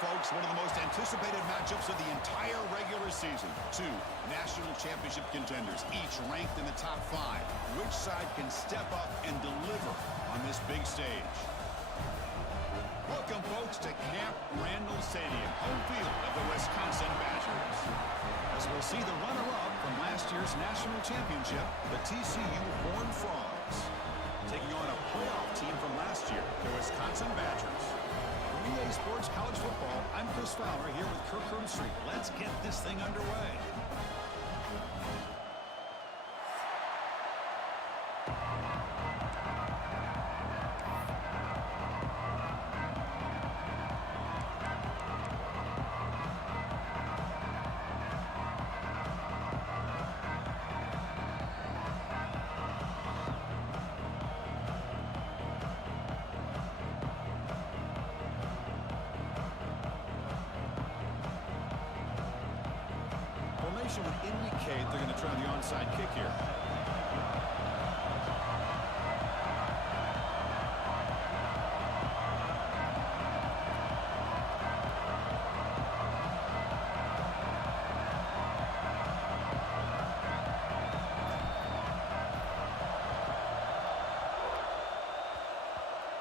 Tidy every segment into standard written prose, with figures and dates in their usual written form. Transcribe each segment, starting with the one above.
folks, one of the most anticipated matchups of the entire regular season. Two national championship contenders, each ranked in the top 5. Which side can step up and deliver on this big stage? Welcome, folks, to Camp Randall Stadium, home field of the Wisconsin Badgers. As we'll see the runner-up from last year's national championship, the TCU Horned Frogs, taking on a playoff team from last year, the Wisconsin Badgers. For EA Sports College Football, I'm Chris Fowler here with Kirk Herbstreit. Let's get this thing underway. Would indicate they're going to try the onside kick here.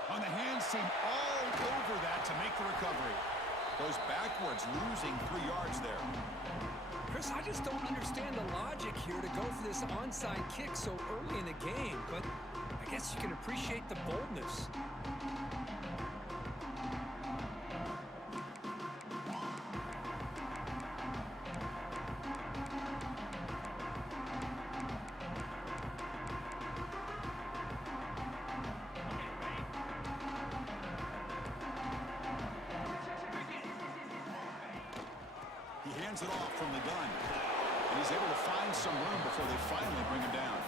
On the hands team all over that to make the recovery. Goes backwards, losing 3 yards there. Chris, I just don't understand the logic here to go for this onside kick so early in the game, but I guess you can appreciate the boldness. He hands it off from the gun, and he's able to find some room before they finally bring him down.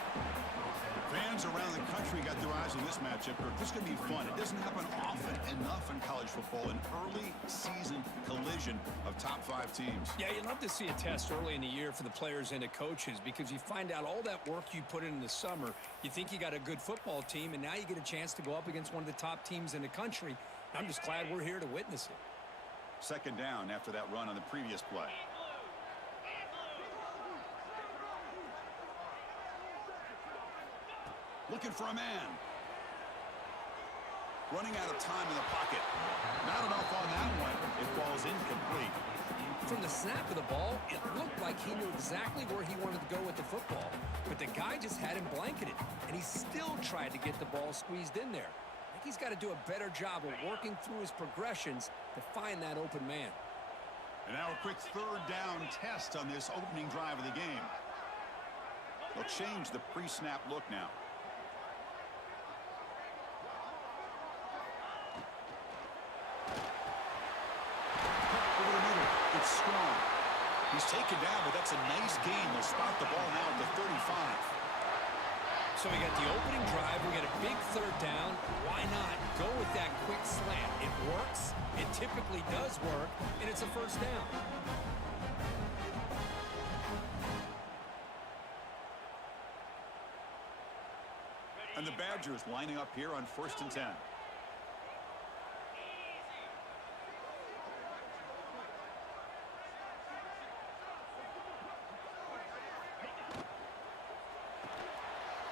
Fans around the country got their eyes on this matchup. This is going to be fun. It doesn't happen often enough in college football, an early season collision of top 5 teams. Yeah, you'd love to see a test early in the year for the players and the coaches because you find out all that work you put in the summer. You think you got a good football team, and now you get a chance to go up against one of the top teams in the country. I'm just glad we're here to witness it. Second down after that run on the previous play. Looking for a man. Running out of time in the pocket. Not enough on that one. It falls incomplete. From the snap of the ball, it looked like he knew exactly where he wanted to go with the football. But the guy just had him blanketed, and he still tried to get the ball squeezed in there. I think he's got to do a better job of working through his progressions to find that open man. And now a quick third down test on this opening drive of the game. They'll change the pre-snap look now. Over the middle, it's strong. He's taken down, but that's a nice gain. They'll spot the ball now at the 35. So we got the opening drive, we got a big third down. Why not go with that quick slant? It works, it typically does work, and it's a first down. And the Badgers lining up here on 1st and 10.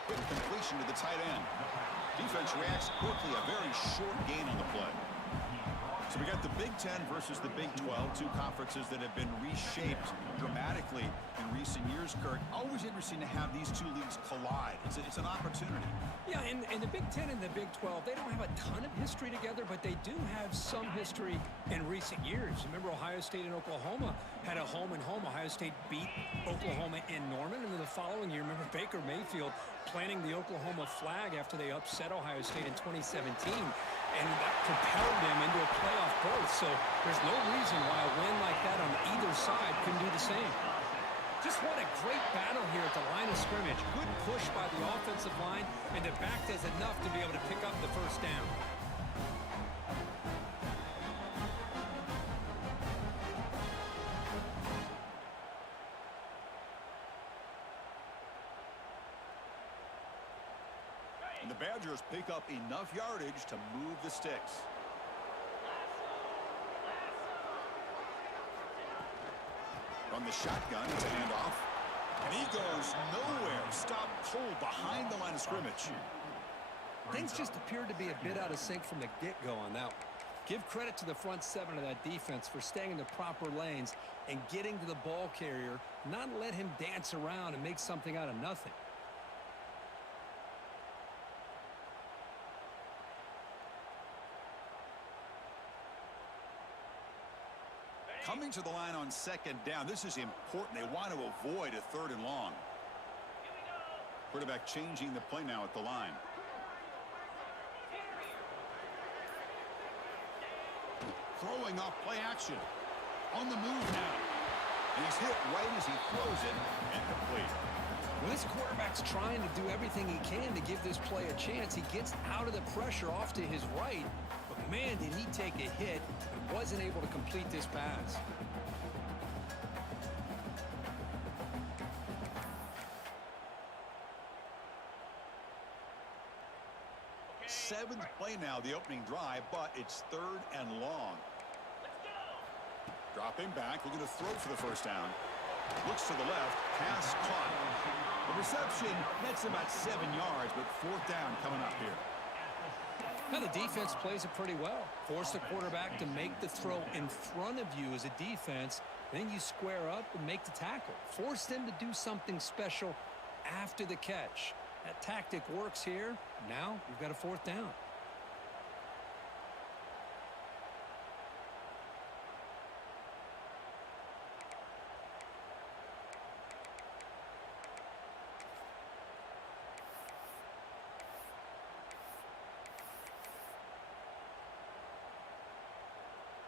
Quick completion to the tight end. Defense reacts quickly, a very short gain on the play. So we got the Big Ten versus the Big 12, 2 conferences that have been reshaped dramatically in recent years, Kirk. Always interesting to have these 2 leagues collide. It's an opportunity. Yeah, and the Big Ten and the Big 12, they don't have a ton of history together, but they do have some history in recent years. Remember, Ohio State and Oklahoma had a home and home. Ohio State beat Oklahoma in Norman, and then the following year, remember Baker Mayfield planting the Oklahoma flag after they upset Ohio State in 2017, and that propelled them into a playoff berth. So there's no reason why a win like that on either side couldn't do the same. Just what a great battle here at the line of scrimmage. Good push by the offensive line, and the back does enough to be able to pick up the first down. And the Badgers pick up enough yardage to move the sticks. on the shotgun. It's a handoff. And he goes nowhere. Stopped cold behind the line of scrimmage. Things just appeared to be a bit out of sync from the get-go on that one. Give credit to the front seven of that defense for staying in the proper lanes and getting to the ball carrier, not let him dance around and make something out of nothing. Coming to the line on second down. This is important. They want to avoid a 3rd and long. Quarterback changing the play now at the line. Throwing off play action. On the move now. And he's hit right as he throws it and complete. When this quarterback's trying to do everything he can to give this play a chance, he gets out of the pressure off to his right. But man, did he take a hit and wasn't able to complete this pass. 7th play now, the opening drive, but it's 3rd and long. Dropping back, looking to throw for the first down. Looks to the left, pass caught. The reception, that's about 7 yards, but 4th down coming up here. Now the defense plays it pretty well. Force the quarterback to make the throw in front of you as a defense. Then you square up and make the tackle. Force them to do something special after the catch. That tactic works here. Now we've got a 4th down.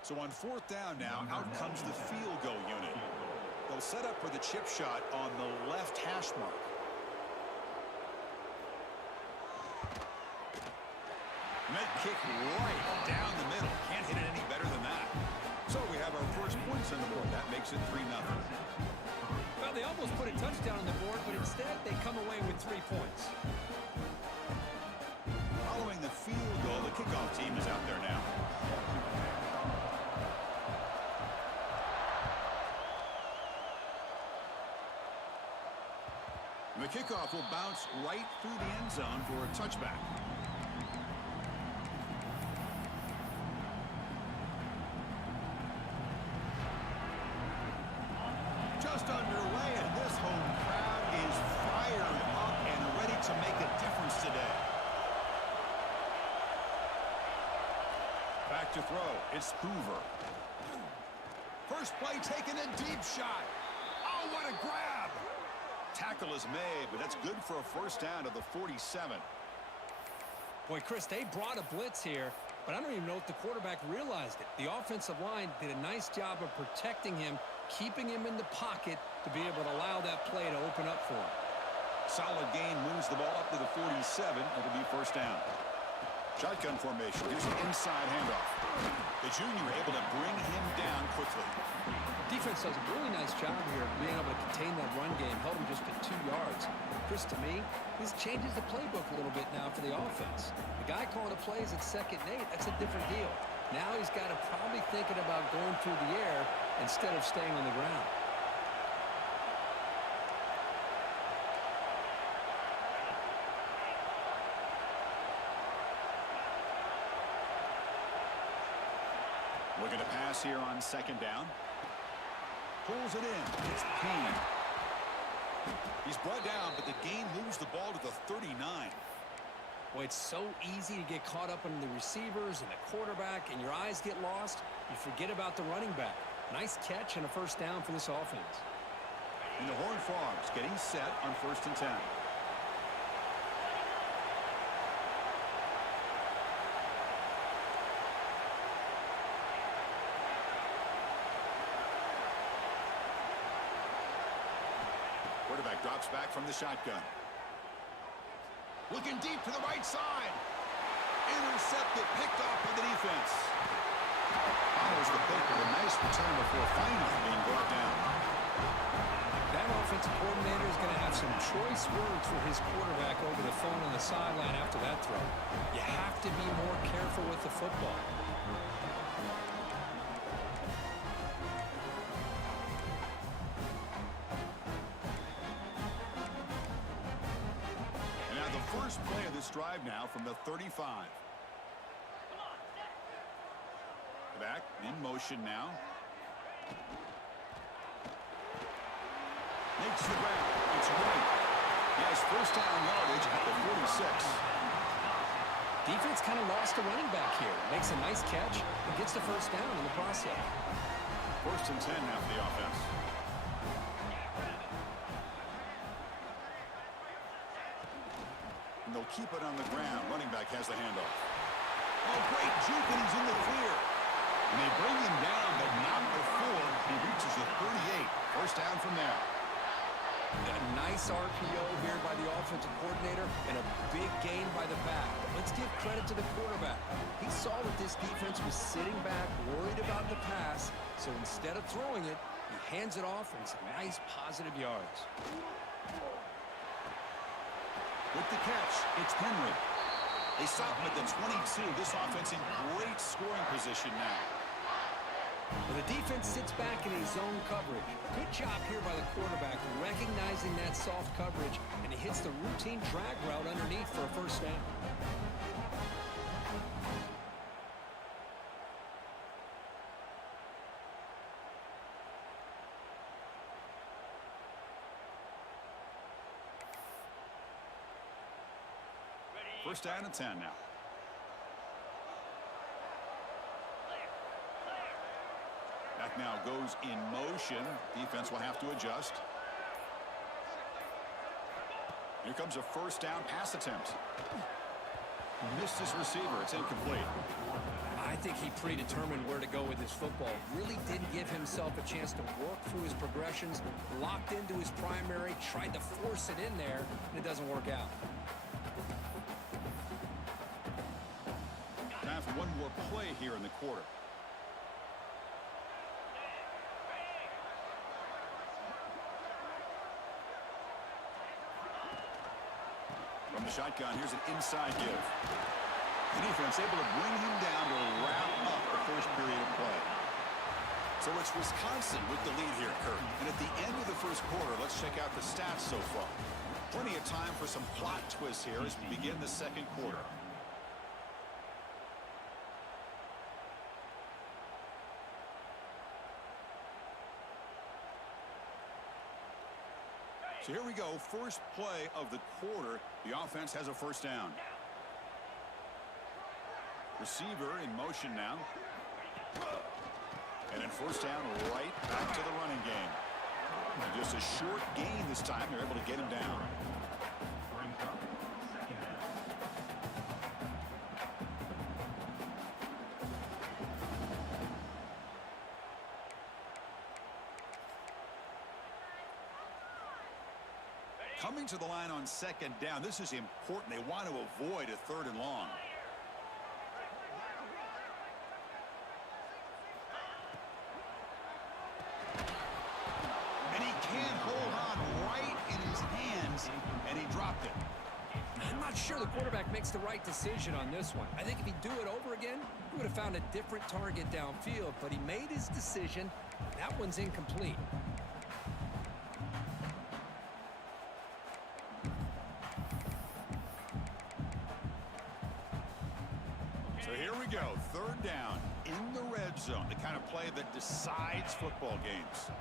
So on 4th down now, out comes the field goal unit. They'll set up for the chip shot on the left hash mark. And that kick right down the middle. Can't hit it any better than that. So we have our first points on the board. That makes it 3-0. Well, they almost put a touchdown on the board, but instead they come away with 3 points. Following the field goal, the kickoff team is out there now. The kickoff will bounce right through the end zone for a touchback. Just underway, and this home crowd is fired up and ready to make a difference today. Back to throw. It's Hoover. First play taken, a deep shot. Oh, what a grab. Tackle is made, but that's good for a first down to the 47. Boy, Chris, they brought a blitz here, but I don't even know if the quarterback realized it. The offensive line did a nice job of protecting him, keeping him in the pocket to be able to allow that play to open up for him. Solid gain, moves the ball up to the 47. It'll be first down. Shotgun formation. Here's an inside handoff. The junior able to bring him down quickly. Defense does a really nice job here of being able to contain that run game, held him just to 2 yards. Chris, to me, this changes the playbook a little bit now for the offense. The guy calling the plays at 2nd and 8, that's a different deal. Now he's got to probably thinking about going through the air instead of staying on the ground. Looking to pass here on 2nd down. Pulls it in. It's Payne. He's brought down, but the gain moves the ball to the 39. Boy, it's so easy to get caught up in the receivers and the quarterback, and your eyes get lost. You forget about the running back. Nice catch and a first down for this offense. And the Horned Frogs getting set on 1st and 10. Quarterback drops back from the shotgun. Looking deep to the right side. Intercepted, picked off by the defense. Follows the pick with a nice return before finally being brought down. That offensive coordinator is going to have some choice words for his quarterback over the phone on the sideline after that throw. You have to be more careful with the football. first drive now from the 35. Back in motion now. Makes the ground. It's right. He has first down yardage at the 46. Defense kind of lost a running back here. Makes a nice catch and gets the first down in the process. First and 10 now for the offense. And they'll keep it on the ground. Running back has the handoff. Oh, great juke, and he's in the clear. And they bring him down, but not before he reaches the 38. First down from there. A nice RPO here by the offensive coordinator and a big gain by the back. But let's give credit to the quarterback. He saw that this defense was sitting back, worried about the pass. So instead of throwing it, he hands it off and some nice positive yards. With the catch, it's Henry. They stop him at the 22. This offense in great scoring position now. Well, the defense sits back in a zone coverage. Good job here by the quarterback, recognizing that soft coverage, and he hits the routine drag route underneath for a first down. First down and 10 now. Back now goes in motion. Defense will have to adjust. Here comes a first down pass attempt. Missed his receiver. It's incomplete. I think he predetermined where to go with his football. Really didn't give himself a chance to work through his progressions. Locked into his primary, tried to force it in there, and it doesn't work out. Time for one more play here in the quarter. From the shotgun, here's an inside give. The defense able to bring him down to wrap up the first period of play. So it's Wisconsin with the lead here, Kurt. And at the end of the first quarter, let's check out the stats so far. Plenty of time for some plot twists here as we begin the second quarter. So here we go, first play of the quarter. The offense has a first down. Receiver in motion now. And then first down right back to the running game. And just a short gain this time. They're able to get him down. Coming to the line on second down. This is important. They want to avoid a third and long. And he can't hold on right in his hands, and he dropped it. I'm not sure the quarterback makes the right decision on this one. I think if he'd do it over again, he would have found a different target downfield, but he made his decision. That one's incomplete. So here we go, third down in the red zone, the kind of play that decides football games.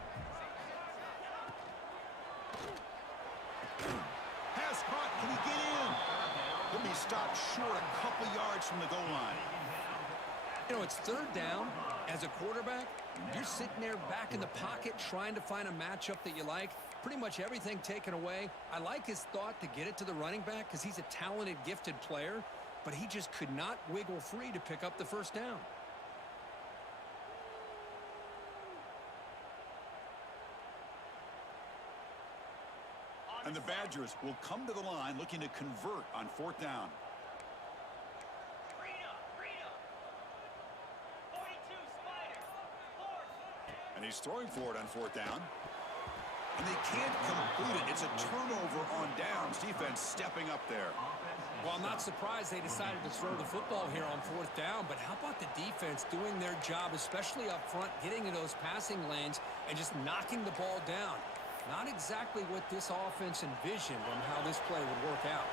Pass caught, can he get in? He'll be stopped short a couple yards from the goal line. You know, it's third down. As a quarterback, you're sitting there back in the pocket trying to find a matchup that you like. Pretty much everything taken away. I like his thought to get it to the running back because he's a talented, gifted player, but he just could not wiggle free to pick up the first down. And the Badgers will come to the line looking to convert on fourth down. And he's throwing for it on fourth down. And they can't complete it. It's a turnover on downs. Defense stepping up there. Well, I'm not surprised they decided to throw the football here on fourth down, but how about the defense doing their job, especially up front, getting in those passing lanes and just knocking the ball down? Not exactly what this offense envisioned on how this play would work out.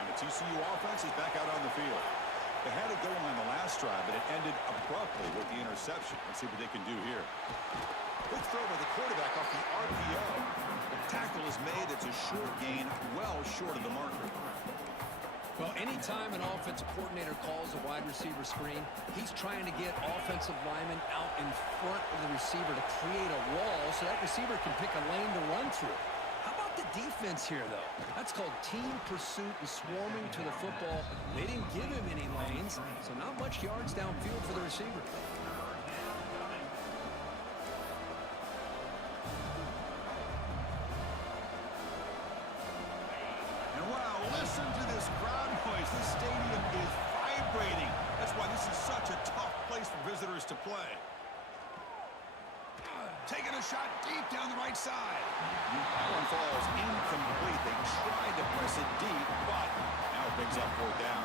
And the TCU offense is back out on the field. They had it going on the last drive, but it ended abruptly with the interception. Let's see what they can do here. Quick throw by the quarterback off the RPO. The tackle is made. It's a short gain, well short of the marker. Well, anytime an offensive coordinator calls a wide receiver screen, he's trying to get offensive linemen out in front of the receiver to create a wall so that receiver can pick a lane to run through. How about the defense here, though? That's called team pursuit and swarming to the football. They didn't give him any lanes, so not much yards downfield for the receiver. And wow, listen to this crowd noise. This stadium is vibrating. That's why this is such a tough place for visitors to play. Taking a shot deep down the right side. That one falls incomplete. They tried to press it deep, but now it brings up fourth down.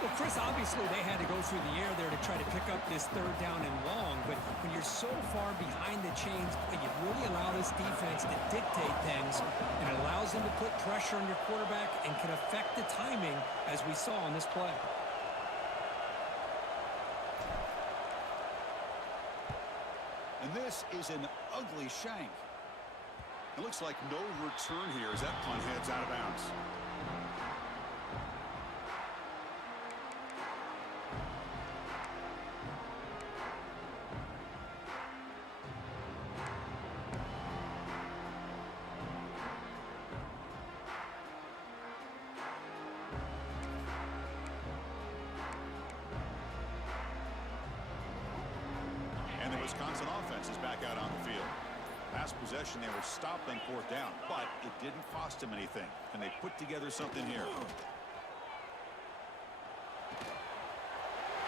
Well, Chris, obviously they had to go through the air there to try to pick up this third down and long, but when you're so far behind the chains, you really allow this defense to dictate things, and it allows them to put pressure on your quarterback and can affect the timing, as we saw on this play. And this is an ugly shank. It looks like no return here as that punt heads out of bounds. Wisconsin offense is back out on the field. Last possession, they were stopped on fourth down, but it didn't cost them anything. And they put together something here.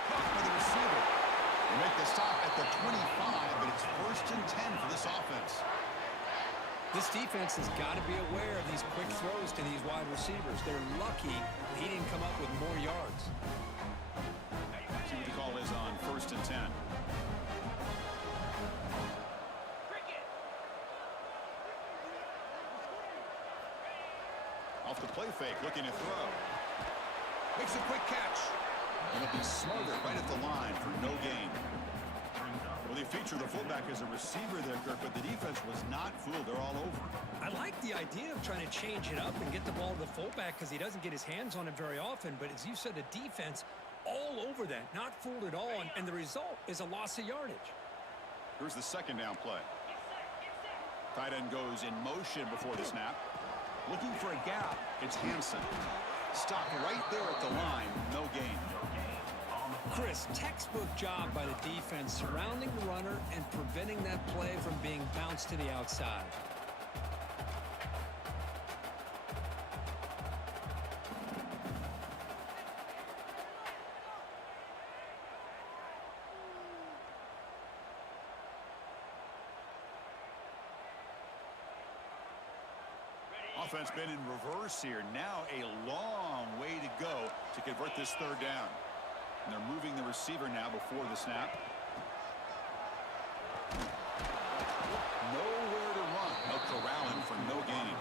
Caught by the receiver. They make the stop at the 25, but it's 1st and 10 for this offense. This defense has got to be aware of these quick throws to these wide receivers. They're lucky he didn't come up with more yards. See what the call is on 1st and 10. Off the play fake, looking to throw. Makes a quick catch. And it'll be smarter right at the line for no gain. Well, they feature the fullback as a receiver there, Kirk, but the defense was not fooled. They're all over. I like the idea of trying to change it up and get the ball to the fullback because he doesn't get his hands on it very often. But as you said, the defense all over that, not fooled at all. And the result is a loss of yardage. Here's the second down play. Tight end goes in motion before the snap. Looking for a gap, it's Hansen. Stop right there at the line, no gain. Chris, textbook job by the defense surrounding the runner and preventing that play from being bounced to the outside. Offense been in reverse here. Now a long way to go to convert this third down. And they're moving the receiver now before the snap. Nowhere to run. They'll corral him for no gain.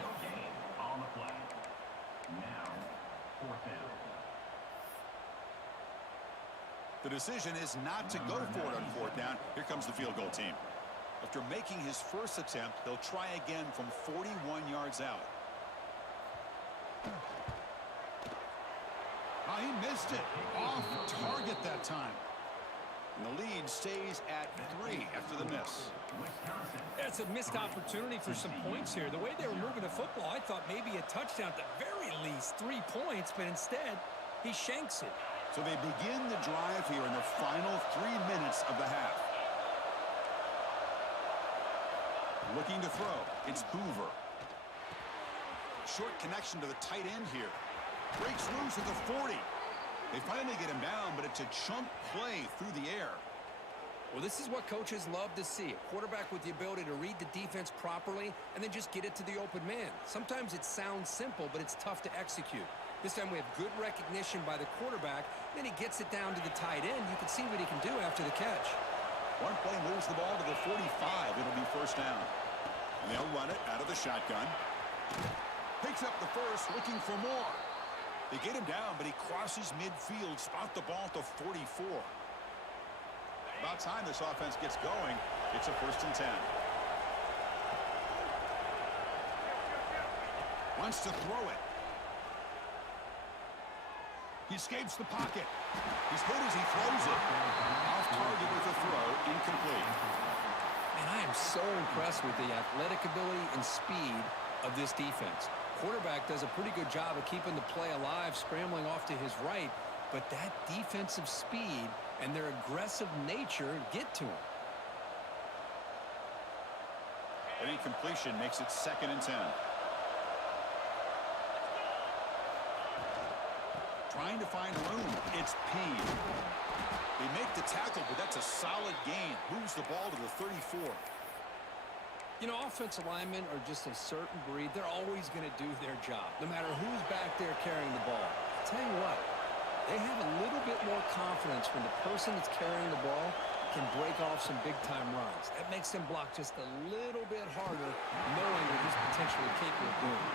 No gain on the play. Now, 4th down. The decision is not to go for it on 4th down. Here comes the field goal team. After making his first attempt, they'll try again from 41 yards out. Oh, he missed it. Off target that time. And the lead stays at 3 after the miss. It's a missed opportunity for some points here. The way they were moving the football, I thought maybe a touchdown, at the very least 3 points, but instead he shanks it. So they begin the drive here in the final 3 minutes of the half. Looking to throw. It's Hoover. Short connection to the tight end here. Breaks loose at the 40. They finally get him down, but it's a chunk play through the air. Well, this is what coaches love to see. A quarterback with the ability to read the defense properly and then just get it to the open man. Sometimes it sounds simple, but it's tough to execute. This time we have good recognition by the quarterback. Then he gets it down to the tight end. You can see what he can do after the catch. One play moves the ball to the 45. It'll be 1st down. And they'll run it out of the shotgun. Picks up the first, looking for more. They get him down, but he crosses midfield, spot the ball to 44. About time this offense gets going. It's a 1st and 10. Wants to throw it. He escapes the pocket. He's hit as he throws it. Off target with a throw, incomplete. And I am so impressed with the athletic ability and speed of this defense. Quarterback does a pretty good job of keeping the play alive, scrambling off to his right, but that defensive speed and their aggressive nature get to him. An incompletion makes it 2nd and 10. Trying to find room. It's Payne. They make the tackle, but that's a solid gain. Moves the ball to the 34. You know, offensive linemen are just a certain breed. They're always going to do their job, no matter who's back there carrying the ball. I'll tell you what, they have a little bit more confidence when the person that's carrying the ball can break off some big-time runs. That makes them block just a little bit harder, knowing what he's potentially capable of doing.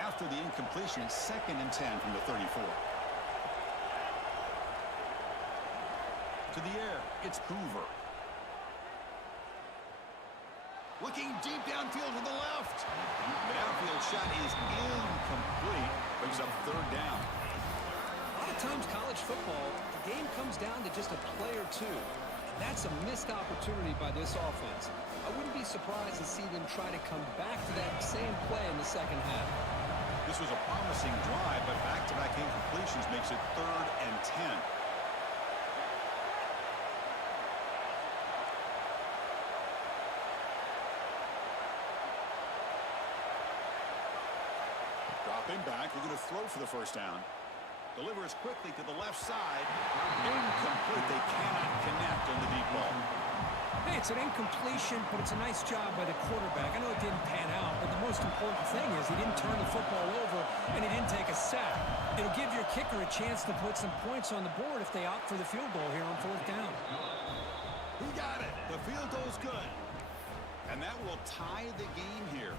After the incompletion, 2nd and 10 from the 34. To the air, it's Hoover. Looking deep downfield to the left. The downfield shot is incomplete. Brings up 3rd down. A lot of times college football, the game comes down to just a play or two. And that's a missed opportunity by this offense. I wouldn't be surprised to see them try to come back to that same play in the 2nd half. This was a promising drive, but back-to-back incompletions makes it 3rd and 10. Dropping back, they're going to throw for the 1st down. Delivers quickly to the left side. Incomplete. They cannot connect on the deep ball. Hey, it's an incompletion, but it's a nice job by the quarterback. I know it didn't pan out, but the most important thing is he didn't turn the football over and he didn't take a sack. It'll give your kicker a chance to put some points on the board if they opt for the field goal here on 4th down. Who got it? The field goal's good. And that will tie the game here.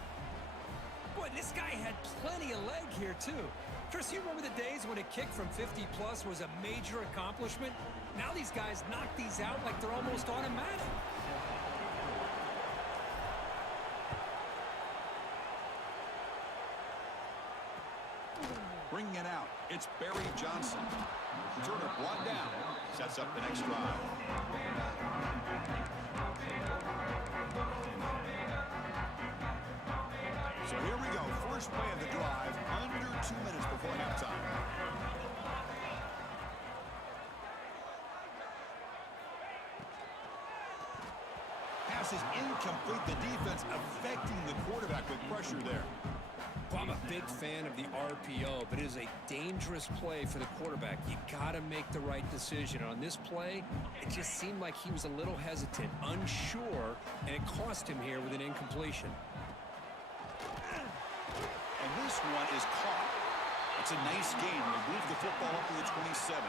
Boy, this guy had plenty of leg here, too. Chris, you remember the days when a kick from 50-plus was a major accomplishment? Now these guys knock these out like they're almost automatic. Bringing it out, it's Barry Johnson. Turner brought down, sets up the next drive. So here we go, first play of the drive, under 2 minutes before halftime. Pass is incomplete, the defense affecting the quarterback with pressure there. Well, I'm a big fan of the RPO, but it is a dangerous play for the quarterback. You got to make the right decision. On this play, it just seemed like he was a little hesitant, unsure, and it cost him here with an incompletion. And this one is caught. It's a nice game. They move the football up to the 27.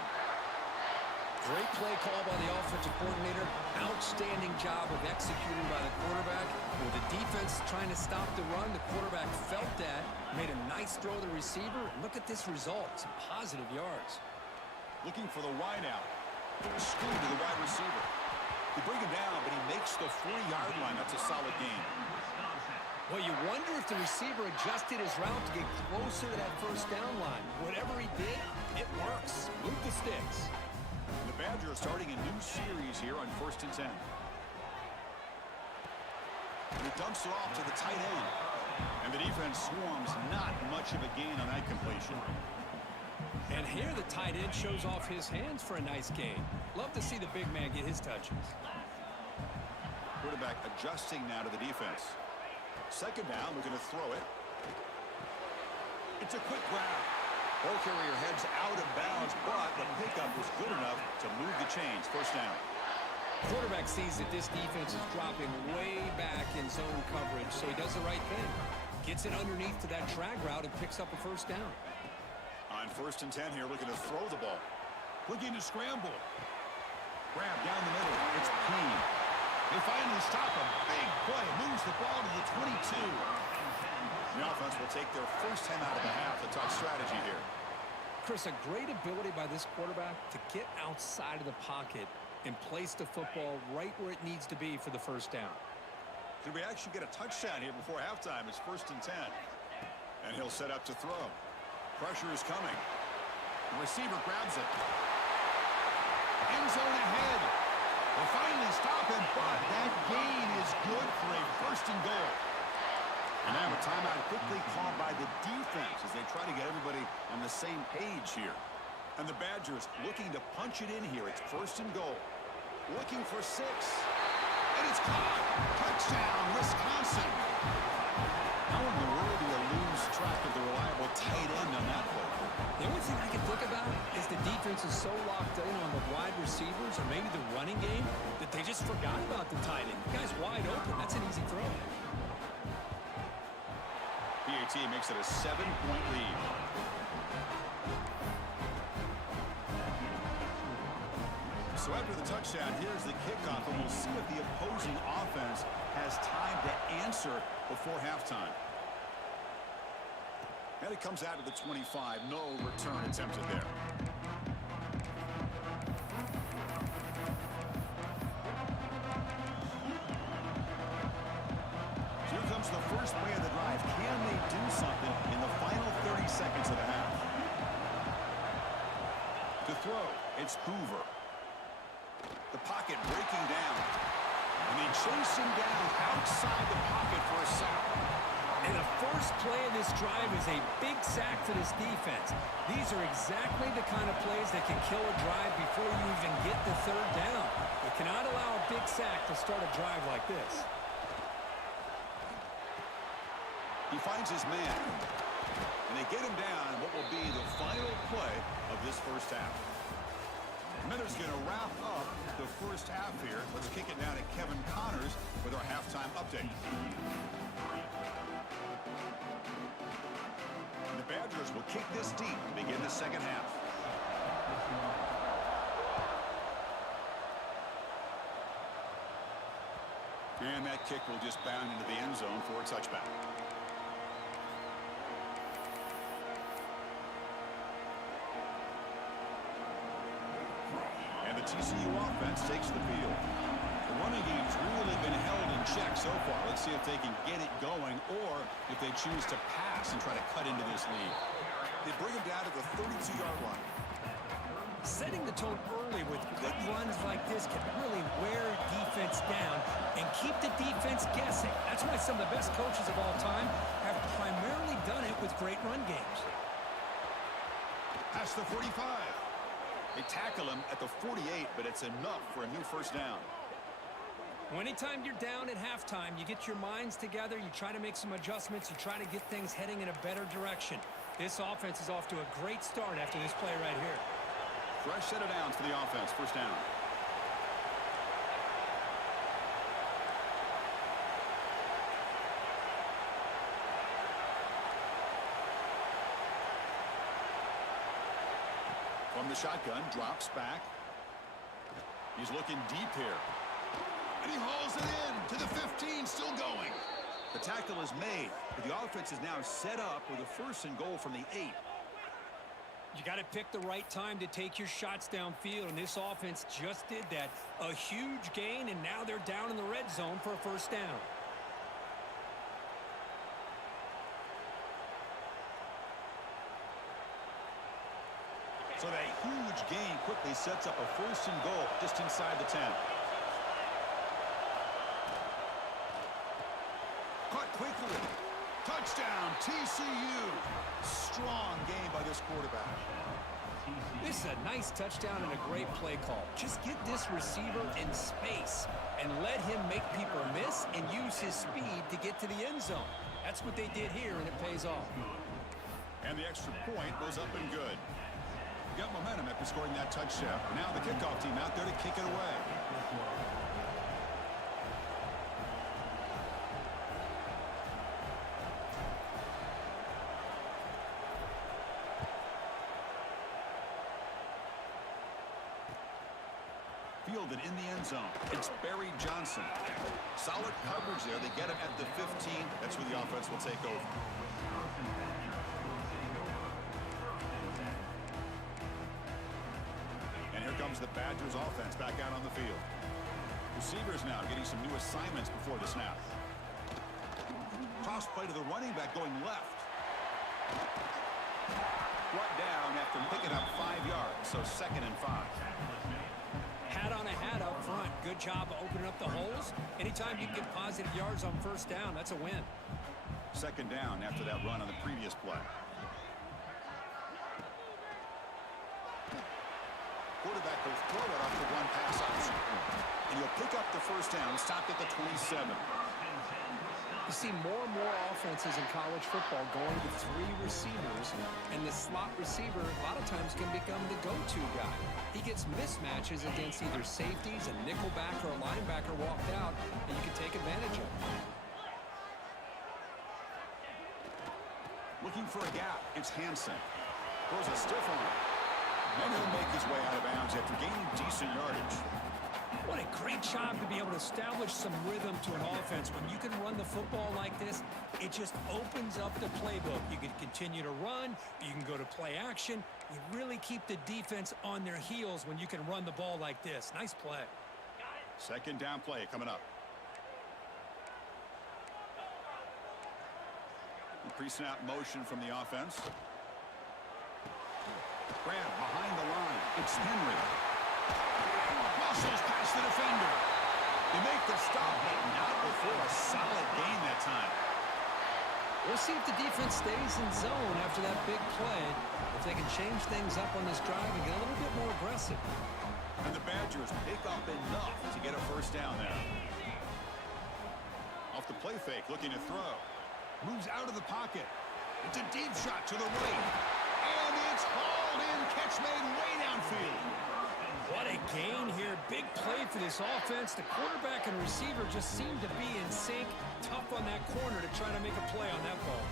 Great play call by the offensive coordinator. Outstanding job of executing by the quarterback. With the defense trying to stop the run, the quarterback felt that, made a nice throw to the receiver. Look at this result. Some positive yards. Looking for the wide out. Screwed to the wide receiver. They bring him down, but he makes the 40-yard line. That's a solid gain. Well, you wonder if the receiver adjusted his route to get closer to that 1st down line. Whatever he did, it works. Move the sticks. The Badgers starting a new series here on 1st and 10. And he dumps it off to the tight end. And the defense swarms, not much of a gain on that completion. And here the tight end shows off his hands for a nice gain. Love to see the big man get his touches. Quarterback adjusting now to the defense. 2nd down, we're going to throw it. It's a quick grab. Ball carrier heads out of bounds, but the pickup was good enough to move the chains. 1st down. Quarterback sees that this defense is dropping way back in zone coverage, so he does the right thing. Gets it underneath to that drag route and picks up a first down. On 1st and 10 here, looking to throw the ball. Looking to scramble. Grab down the middle. It's Payne. They finally stop him. Big play. Moves the ball to the 22. The offense will take their first 10 out of the half. The tough strategy here. Chris, a great ability by this quarterback to get outside of the pocket and place the football right where it needs to be for the first down. Could we actually get a touchdown here before halftime? It's 1st and 10. And he'll set up to throw. Pressure is coming. The receiver grabs it. End zone ahead. They finally stop him, but that gain is good for a 1st and goal. And now a timeout quickly called by the defense as they try to get everybody on the same page here. And the Badgers looking to punch it in here. It's 1st and goal. Looking for 6. And it's caught. Touchdown, Wisconsin. How in the world do you lose track of the reliable tight end on that play? The only thing I can think about is the defense is so locked in on the wide receivers or maybe the running game that they just forgot about the tight end. The guy's wide open. That's an easy throw. PAT makes it a 7-point lead. So after the touchdown, here's the kickoff, and we'll see if the opposing offense has time to answer before halftime. And it comes out to the 25. No return attempted there. Here comes the first play of the drive. Can they do something in the final 30 seconds of the half? To throw, it's Hoover. The pocket breaking down. And they chase him down outside the pocket for a sack. And the first play of this drive is a big sack for this defense. These are exactly the kind of plays that can kill a drive before you even get the 3rd down. You cannot allow a big sack to start a drive like this. He finds his man. And they get him down in what will be the final play of this first half. Miller's going to wrap up the first half here. Let's kick it down to Kevin Connors with our halftime update. The Badgers will kick this deep to begin the second half. And that kick will just bound into the end zone for a touchback. And the TCU offense takes the field. The running game's really been held in check so far. Let's see if they can get it going or if they choose to pass and try to cut into this lead. They bring him down to the 32-yard line. Setting the tone early with good runs like this can really wear defense down and keep the defense guessing. That's why some of the best coaches of all time have primarily done it with great run games. Past the 45. They tackle him at the 48, but it's enough for a new first down. Anytime you're down at halftime, you get your minds together, you try to make some adjustments, you try to get things heading in a better direction. This offense is off to a great start after this play right here. Fresh set of downs for the offense. First down. From the shotgun, drops back. He's looking deep here. And he hauls it in to the 15, still going. The tackle is made, but the offense is now set up with a 1st and goal from the 8. You got to pick the right time to take your shots downfield, and this offense just did that. A huge gain, and now they're down in the red zone for a first down. So that huge gain quickly sets up a 1st and goal just inside the 10. Caught quickly. Touchdown, TCU. Strong game by this quarterback. This is a nice touchdown and a great play call. Just get this receiver in space and let him make people miss and use his speed to get to the end zone. That's what they did here, and it pays off. And the extra point goes up and good. Got momentum after scoring that touchdown. Now the kickoff team out there to kick it away. Fielded in the end zone. It's Barry Johnson. Solid coverage there. They get him at the 15. That's where the offense will take over. And here comes the Badgers offense back out on the field. Receivers now getting some new assignments before the snap. Toss play to the running back going left. Brought down after picking up 5 yards, so 2nd and 5. Hat on a hat up front. Good job of opening up the holes. Anytime you can get positive yards on first down, that's a win. 2nd down after that run on the previous play. Quarterback will throw it off the one pass option. And he'll pick up the first down, stopped at the 27. You see more and more offenses in college football going with 3 receivers, and the slot receiver a lot of times can become the go-to guy. He gets mismatches against either safeties, a nickelback, or a linebacker walked out, and you can take advantage of it. Looking for a gap. It's Hansen. Throws a stiff on him. And he'll make his way out of bounds after gaining decent yardage. What a great job to be able to establish some rhythm to an offense. When you can run the football like this, it just opens up the playbook. You can continue to run. You can go to play action. You really keep the defense on their heels when you can run the ball like this. Nice play. 2nd down play coming up. The pre-snap motion from the offense. Grab behind the line. It's Henry. Muscles past the defender. They make the stop, but not before a solid gain that time. We'll see if the defense stays in zone after that big play. If they can change things up on this drive and get a little bit more aggressive. And the Badgers pick up enough to get a first down there. Off the play fake, looking to throw. Moves out of the pocket. It's a deep shot to the right. And it's hauled in. Catch made way downfield. What a gain here. Big play for this offense. The quarterback and receiver just seem to be in sync. Tough on that corner to try to make a play on that ball.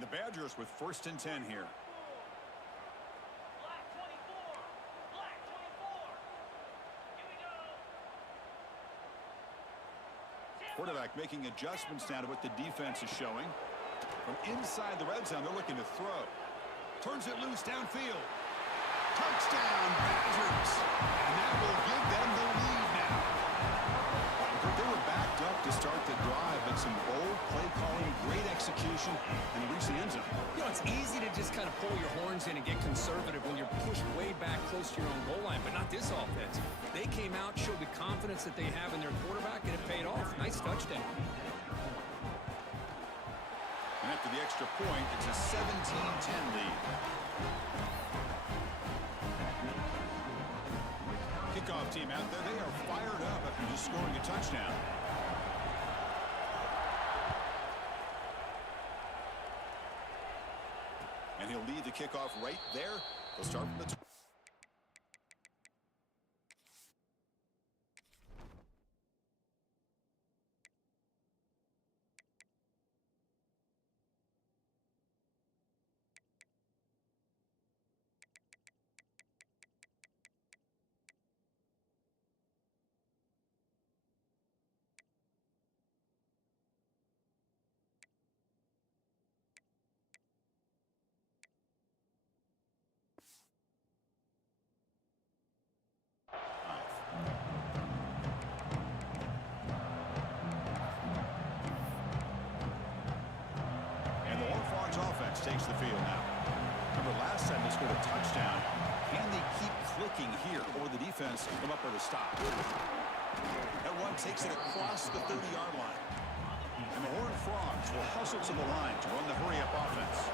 The Badgers with 1st and 10 here. Black 24. Black 24. Here we go. Quarterback making adjustments now to what the defense is showing. From inside the red zone, they're looking to throw. Turns it loose downfield. Touchdown, Badgers. And that will give them the lead now. They were backed up to start the drive, but some bold play calling, great execution, and reach the end zone. You know, it's easy to just kind of pull your horns in and get conservative when you're pushed way back close to your own goal line, but not this offense. They came out, showed the confidence that they have in their quarterback, and it paid off. Nice touchdown. And after the extra point, it's a 17-10 lead. Kickoff team out there, they are fired up after just scoring a touchdown. And he'll lead the kickoff right there. They'll start from the takes the field now. Remember last time they scored a touchdown. Can they keep clicking here, or the defense come up with a stop? That one takes it across the 30-yard line. And the Horned Frogs will hustle to the line to run the hurry-up offense.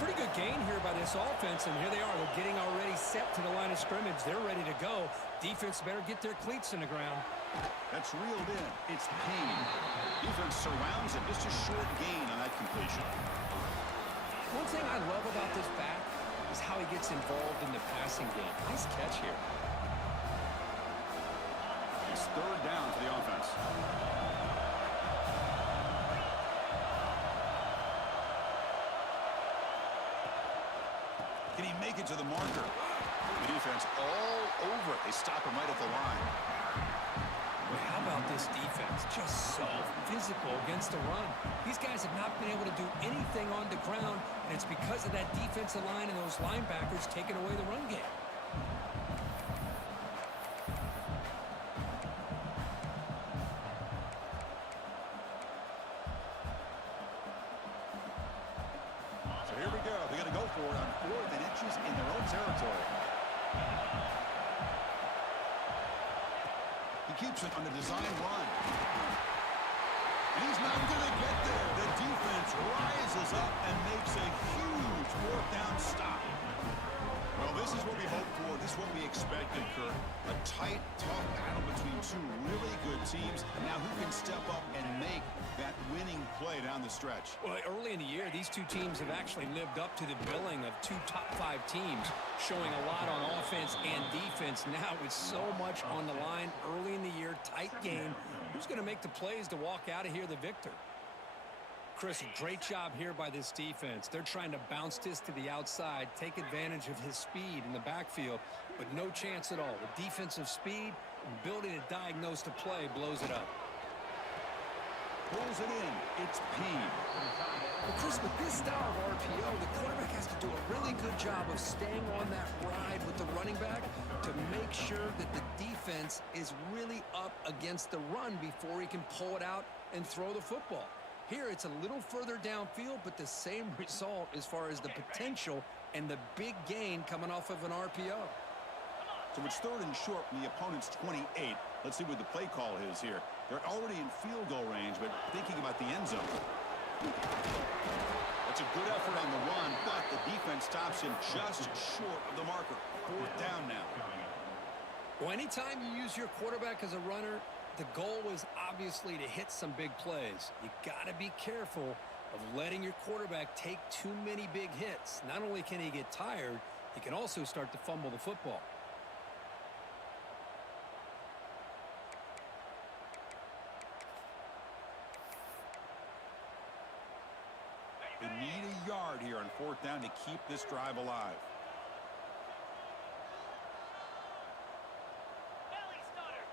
Pretty good gain here by this offense, and here they are. They're getting already set to the line of scrimmage. They're ready to go. Defense better get their cleats in the ground. That's reeled in. It's Payne. Defense surrounds him. Just a short gain on that completion. One thing I love about this back is how he gets involved in the passing game. Nice catch here. It's third down for the offense. Can he make it to the marker? The defense all over it. They stop him right at the line. Well, how about this defense? Just so physical against the run. These guys have not been able to do anything on the ground, and it's because of that defensive line and those linebackers taking away the run game. So here we go. They're going to go for it on 4th and inches in their own territory. He keeps it on the design run. And he's not going to get there. The defense rises up and makes a huge 4th down stop. Well, this is what we hoped for. This is what we expected, Kurt. A tight, tough battle between two really good teams. Now who can step up and make that winning play down the stretch? Well, early in the year, these two teams have actually lived up to the billing of two top-5 teams, showing a lot on offense and defense. Now with so much on the line early in the year, tight game, who's going to make the plays to walk out of here the victor? Chris, a great job here by this defense. They're trying to bounce this to the outside, take advantage of his speed in the backfield, but no chance at all. The defensive speed, ability to diagnose the play, blows it up. Pulls it in. It's Payne. Well, Chris, with this style of RPO, the quarterback has to do a really good job of staying on that ride with the running back to make sure that the defense is really up against the run before he can pull it out and throw the football. Here, it's a little further downfield, but the same result as far as the potential and the big gain coming off of an RPO. So it's 3rd and short from the opponent's 28. Let's see what the play call is here. They're already in field goal range, but thinking about the end zone. That's a good effort on the run, but the defense stops him just short of the marker. 4th down now. Well, anytime you use your quarterback as a runner, the goal is obviously to hit some big plays. You got to be careful of letting your quarterback take too many big hits. Not only can he get tired, he can also start to fumble the football. They need a yard here on 4th down to keep this drive alive. Belly stutter.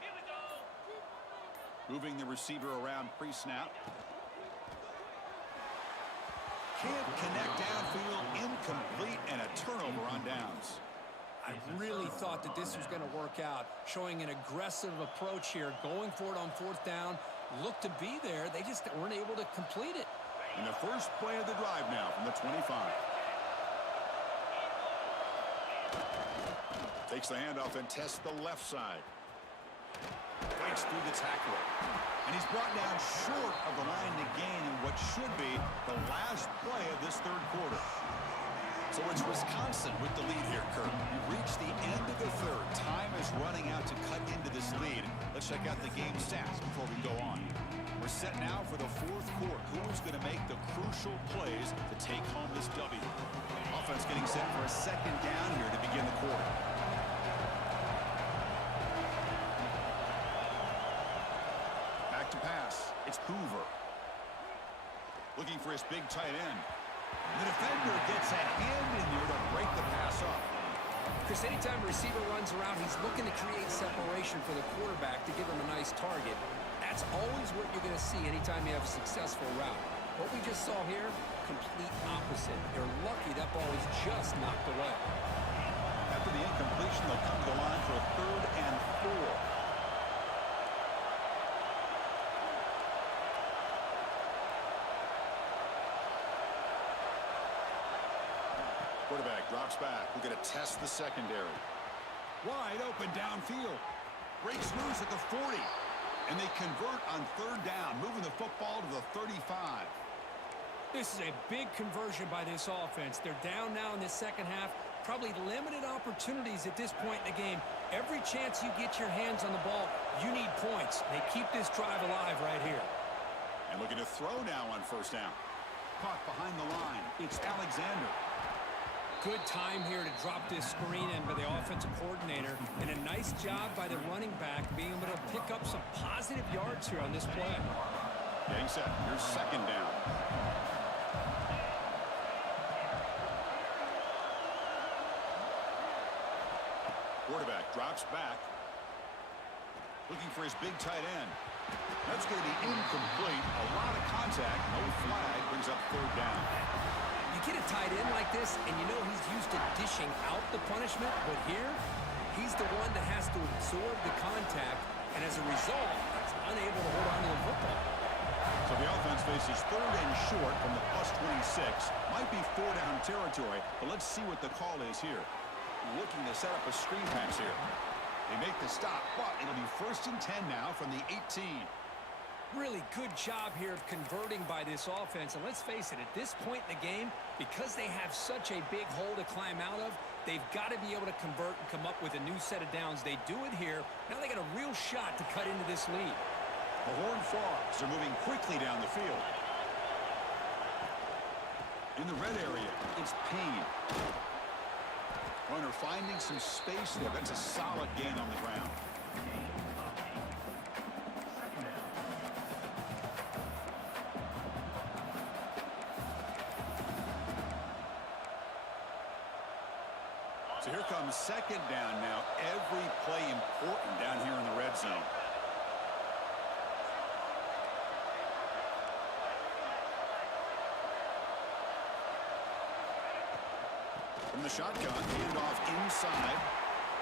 Here we go. Moving the receiver around pre-snap. Can't connect downfield, incomplete, and a turnover on downs. I really thought that this was going to work out, showing an aggressive approach here, going for it on 4th down. Looked to be there. They just weren't able to complete it. And the first play of the drive now from the 25. Takes the handoff and tests the left side. Breaks through the tackle. And he's brought down short of the line to gain in what should be the last play of this 3rd quarter. So it's Wisconsin with the lead here, Kurt. We've reached the end of the 3rd. Time is running out to cut into this lead. Let's check out the game stats before we go on. We're set now for the 4th quarter. Who's going to make the crucial plays to take home this W? Offense getting set for a 2nd down here to begin the quarter. Back to pass. It's Hoover. Looking for his big tight end. The defender gets a hand in there to break the pass up. Chris, anytime a receiver runs around, he's looking to create separation for the quarterback to give him a nice target. That's always what you're going to see anytime you have a successful route. What we just saw here, complete opposite. They're lucky that ball was just knocked away. After the incompletion, they'll come to the line for a 3rd and 4. Quarterback drops back. We're going to test the secondary. Wide open downfield. Breaks loose at the 40. And they convert on third down, moving the football to the 35. This is a big conversion by this offense. They're down now in the second half. Probably limited opportunities at this point in the game. Every chance you get your hands on the ball, you need points. They keep this drive alive right here. And looking to throw now on first down. Caught behind the line. It's Alexander. Good time here to drop this screen in by the offensive coordinator. And a nice job by the running back being able to pick up some positive yards here on this play. Getting set. Here's second down. Quarterback drops back. Looking for his big tight end. That's going to be incomplete. A lot of contact. No flag. Brings up third down. You get a tight end like this, and you know he's used to dishing out the punishment. But here, he's the one that has to absorb the contact. And as a result, he's unable to hold on to the football. So the offense faces third and short from the +26. Might be four-down territory, but let's see what the call is here. Looking to set up a screen pass here. They make the stop, but it'll be 1st and 10 now from the 18. Really good job here of converting by this offense. And let's face it, at this point in the game, because they have such a big hole to climb out of, they've got to be able to convert and come up with a new set of downs. They do it here. Now they got a real shot to cut into this lead. The Horned Frogs are moving quickly down the field. In the red area, it's Payne. Runner finding some space there. That's a solid gain on the ground. So here comes second down now. Every play important down here in the red zone. From the shotgun, handoff inside.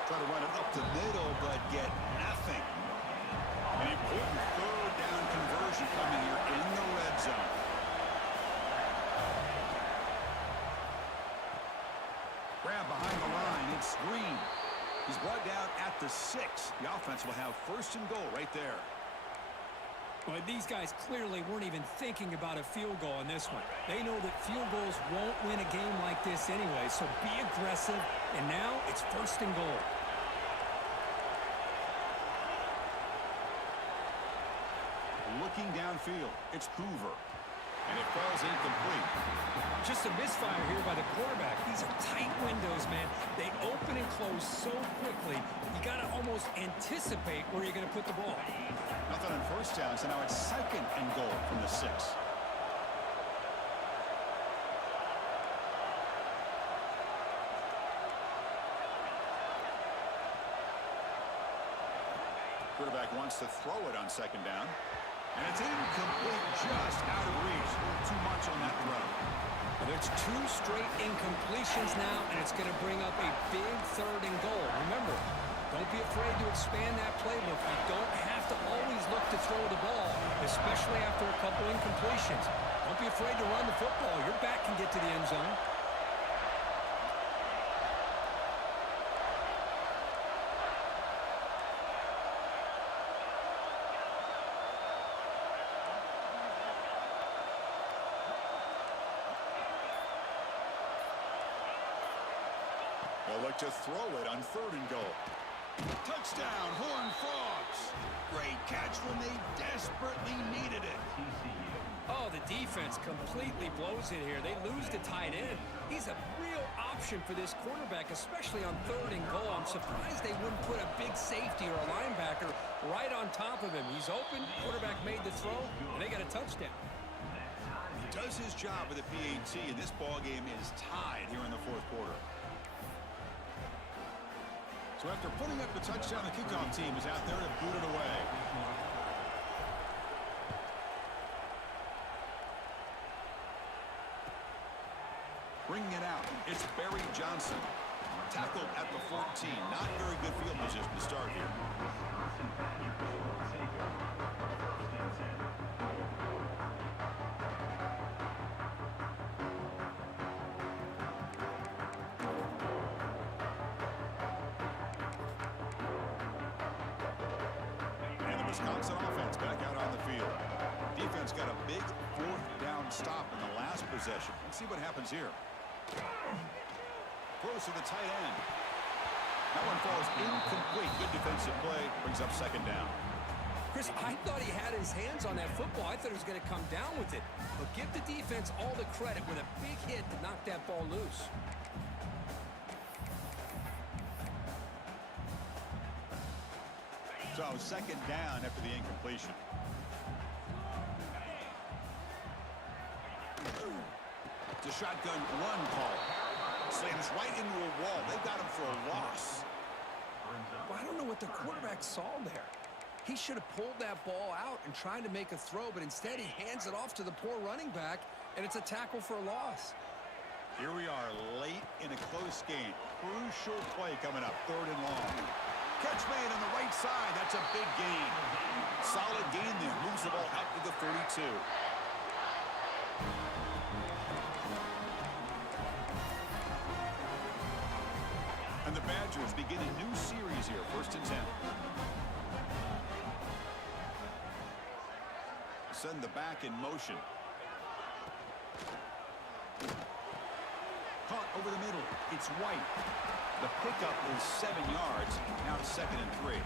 Try to run it up the middle, but get nothing. An important third down conversion coming here in the red zone. Grab behind the line. It's Green. He's brought down at the 6. The offense will have 1st and goal right there. Well, these guys clearly weren't even thinking about a field goal in this one. They know that field goals won't win a game like this anyway, so be aggressive, and now it's 1st and goal. Looking downfield, it's Hoover, and it falls incomplete. Just a misfire here by the quarterback. These are tight windows, man. They open and close so quickly, you got to almost anticipate where you're going to put the ball. Nothing on first down, so now it's 2nd and goal from the 6. Quarterback wants to throw it on 2nd down. And it's incomplete, just out of reach. Too much on that throw. Well, there's 2 straight incompletions now, and it's going to bring up a big 3rd and goal. Remember, don't be afraid to expand that playbook. You don't have to always look to throw the ball, especially after a couple incompletions. Don't be afraid to run the football. Your back can get to the end zone. They'll look to throw it on 3rd and goal. Touchdown, Horned Frogs. Great catch when they desperately needed it. Oh, the defense completely blows it here. They lose the tight end. He's a real option for this quarterback, especially on 3rd and goal. I'm surprised they wouldn't put a big safety or a linebacker right on top of him. He's open, quarterback made the throw, and they got a touchdown. He does his job with the PAT, and this ball game is tied here in the 4th quarter. So after putting up the touchdown, the kickoff team is out there to boot it away. Bringing it out, it's Barry Johnson. Tackled at the 14. Not very good field position to start here. Wisconsin offense back out on the field. Defense got a big fourth down stop in the last possession. Let's see what happens here. Throws to the tight end. That one falls incomplete. Good defensive play. Brings up second down. Chris, I thought he had his hands on that football. I thought he was going to come down with it. But give the defense all the credit with a big hit to knock that ball loose. So second down after the incompletion. It's a shotgun run call. Slams right into a wall. They got him for a loss. Well, I don't know what the quarterback saw there. He should have pulled that ball out and tried to make a throw, but instead he hands it off to the poor running back, and it's a tackle for a loss. Here we are late in a close game. Crucial play coming up, third and long. Catch made on the right side. That's a big gain. Solid gain there. Moves the ball out to the 32. And the Badgers begin a new series here. First and 10. Send the back in motion. Caught over the middle. It's White. The pickup is 7 yards. Now it's second and 3.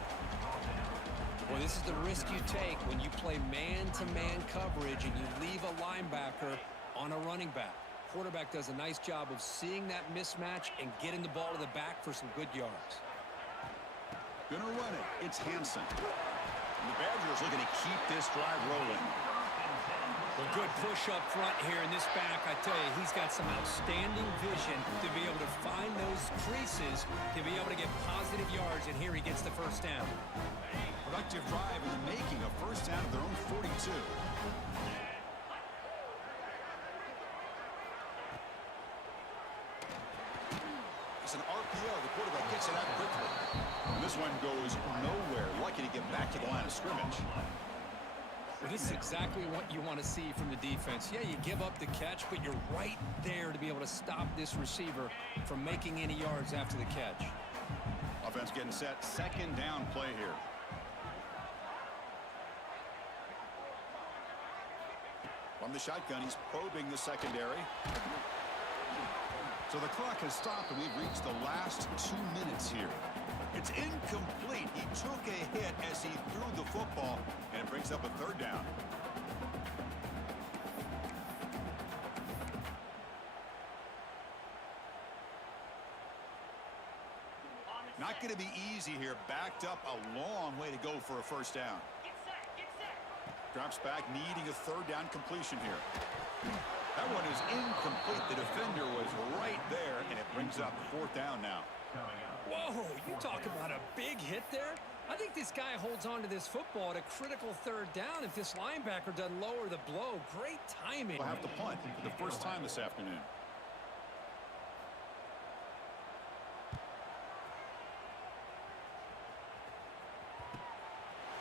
Well, this is the risk you take when you play man-to-man coverage and you leave a linebacker on a running back. Quarterback does a nice job of seeing that mismatch and getting the ball to the back for some good yards. Gonna run it. It's Hansen. And the Badgers looking to keep this drive rolling. Well, good push up front here in this back. I tell you, he's got some outstanding vision to be able to find those creases, to be able to get positive yards, and here he gets the first down. Productive drive in the making, a first down of their own 42. It's an RPO. The quarterback gets it out quickly. And this one goes nowhere. Lucky to get back to the line of scrimmage. Well, this is exactly what you want to see from the defense. Yeah, you give up the catch, but you're right there to be able to stop this receiver from making any yards after the catch. Offense getting set. Second down play here. From the shotgun, he's probing the secondary. So the clock has stopped, and we've reached the last 2 minutes here. It's incomplete. He took a hit as he threw the football, and it brings up a third down. Not going to be easy here. Backed up a long way to go for a first down. Get set, get set. Drops back, needing a third down completion here. That one is incomplete. The defender was right there, and it brings up fourth down now. Whoa, you talk about a big hit there. I think this guy holds on to this football at a critical third down if this linebacker doesn't lower the blow. Great timing. We'll have to punt for the first time this afternoon.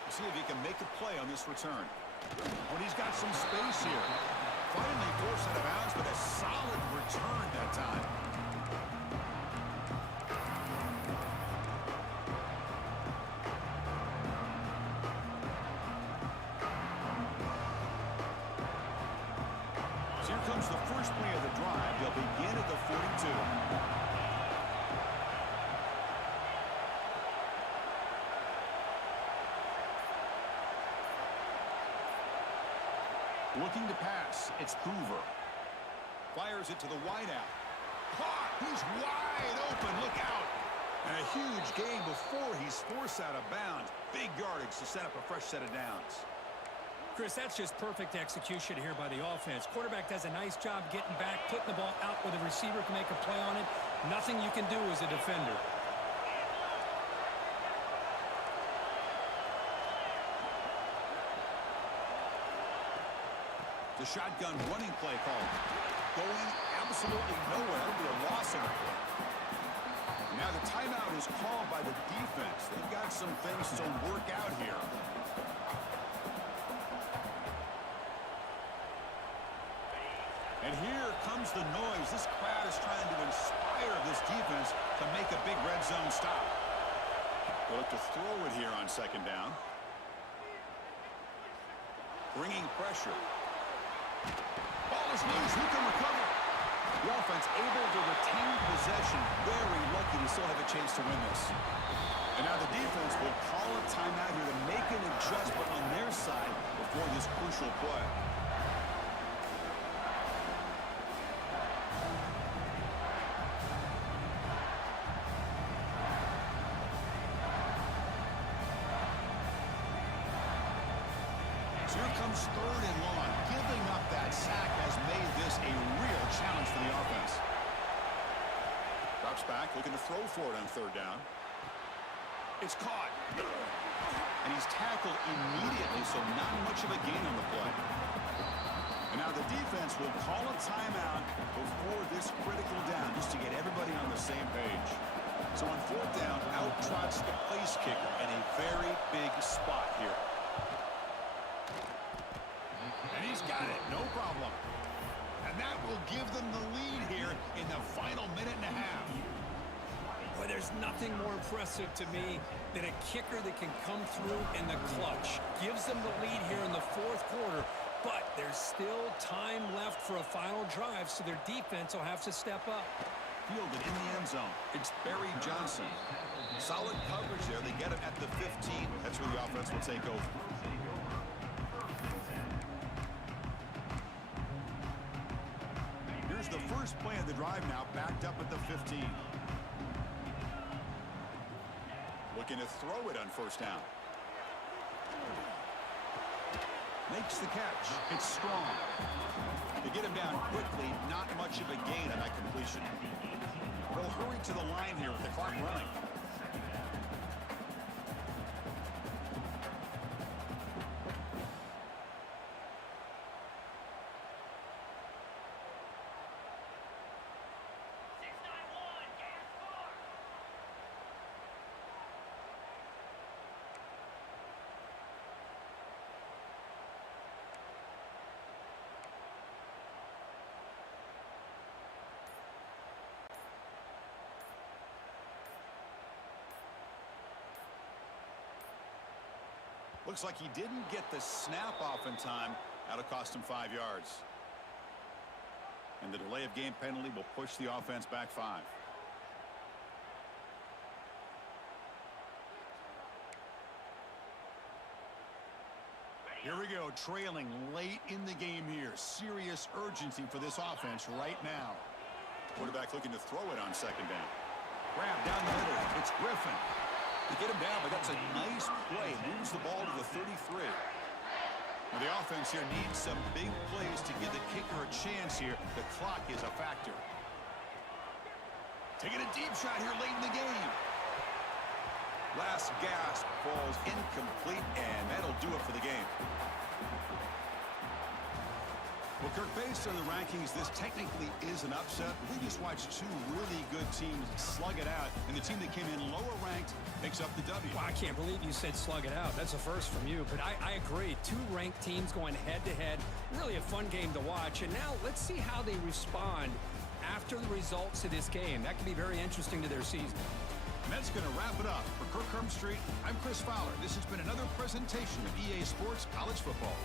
We'll see if he can make a play on this return. When he's got some space here. Finally forced out of bounds, but a solid return that time. So here comes the first play of the drive. They'll begin at the 42. Looking to pass. It's Hoover. Fires it to the wideout. Caught. He's wide open. Look out. And a huge gain before he's forced out of bounds. Big yardage to set up a fresh set of downs. Chris, that's just perfect execution here by the offense. Quarterback does a nice job getting back, putting the ball out where the receiver can make a play on it. Nothing you can do as a defender. The shotgun running play call. Going absolutely nowhere. It'll be a loss of it. Now the timeout is called by the defense. They've got some things to work out here. And here comes the noise. This crowd is trying to inspire this defense to make a big red zone stop. They'll look to throw it here on second down. bringing pressure. Ball is loose. Who can recover? The offense able to retain possession. Very lucky to still have a chance to win this. And now the defense will call a timeout here to make an adjustment on their side before this crucial play. So here comes 3rd and long. Giving up that sack has made this a real challenge for the offense. Drops back, looking to throw for it on 3rd down. It's caught. And he's tackled immediately, so not much of a gain on the play. And now the defense will call a timeout before this critical down, just to get everybody on the same page. So on 4th down, out trots the place kicker in a very big spot here. And he's got it, no problem. And that will give them the lead here in the final minute and a half. Boy, there's nothing more impressive to me than a kicker that can come through in the clutch. Gives them the lead here in the 4th quarter, but there's still time left for a final drive, so their defense will have to step up. Fielded in the end zone. It's Barry Johnson. Solid coverage there. They get him at the 15. That's where the offense will take over. Here's the first play of the drive now, backed up at the 15. Looking to throw it on 1st down. Makes the catch. It's strong. They get him down quickly. Not much of a gain on that completion. They'll hurry to the line here with the clock running. Looks like he didn't get the snap off in time. That'll cost him 5 yards. And the delay of game penalty will push the offense back 5. Here we go, trailing late in the game here. Serious urgency for this offense right now. Quarterback looking to throw it on 2nd down. Grab down the middle. It's Griffin. They get him down, but that's a nice play. Moves the ball to the 33. Now the offense here needs some big plays to give the kicker a chance here. The clock is a factor. Taking a deep shot here late in the game. Last gasp falls incomplete, and that'll do it for the game. Well, Kirk, based on the rankings, this technically is an upset. We just watched 2 really good teams slug it out, and the team that came in lower ranked picks up the W. Well, I can't believe you said slug it out. That's a first from you, but I agree. 2 ranked teams going head-to-head. Really a fun game to watch, and now let's see how they respond after the results of this game. That could be very interesting to their season. And that's going to wrap it up. For Kirk Street, I'm Chris Fowler. This has been another presentation of EA Sports College Football.